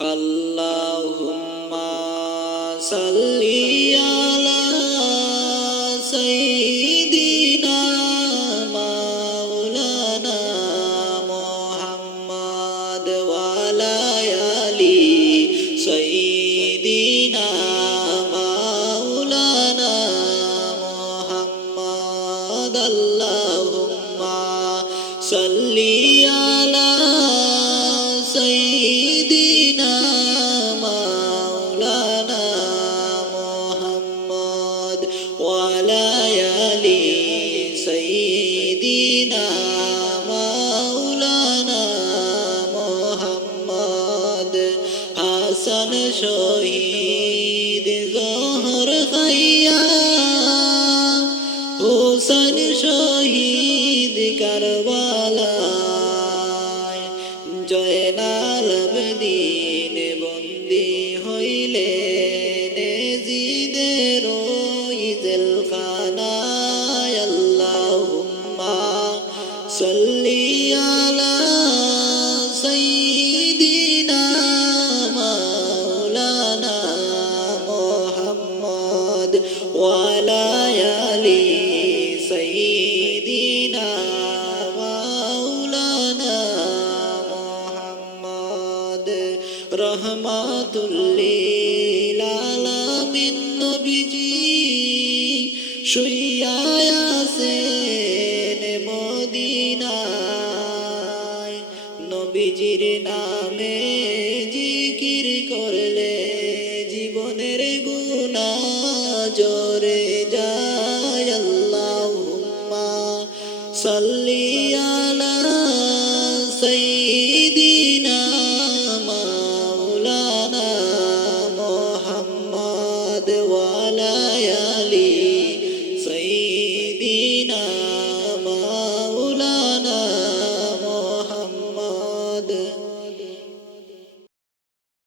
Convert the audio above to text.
আল্লাহুম্মা সাল্লি আলা সাইয়্যিদিনা মাওলানা মুহাম্মদ ওয়া আলা আলি সাইয়্যিদিনা মাওলানা মুহাম্মদ আল্লাহুম্মা সাল্লি আলা সাইয়্যিদিনা মাওলানা মুহাম্মদ ওয়া আলা আলি সাইয়্যিদিনা মাওলানা মুহাম্মদ হাসান শহীদ জোহর খাইয়া হুসাইন শহীদ কারবালায় জয়নাল আবেদীন বন্দী হইলেন এজিদের ওই জেলখানায় আল্লাহুম্মা সাল্লি আলা সাইয়্যিদিনা মাওলানা মুহাম্মদ ওয়া আলা আলি সাইয়্যিদিনা মাওলানা মুহাম্মদ রহমাতুল লিল আলামিন নবীজি শুইয়া আছেন মদিনায় নবীজির নামে জিকির করলে জীবনের গুনাহ জরে যায় আল্লাহুম্মা সাল্লি আলা সাইয়্যিদিনা মাওলানা মুহাম্মদ ওয়া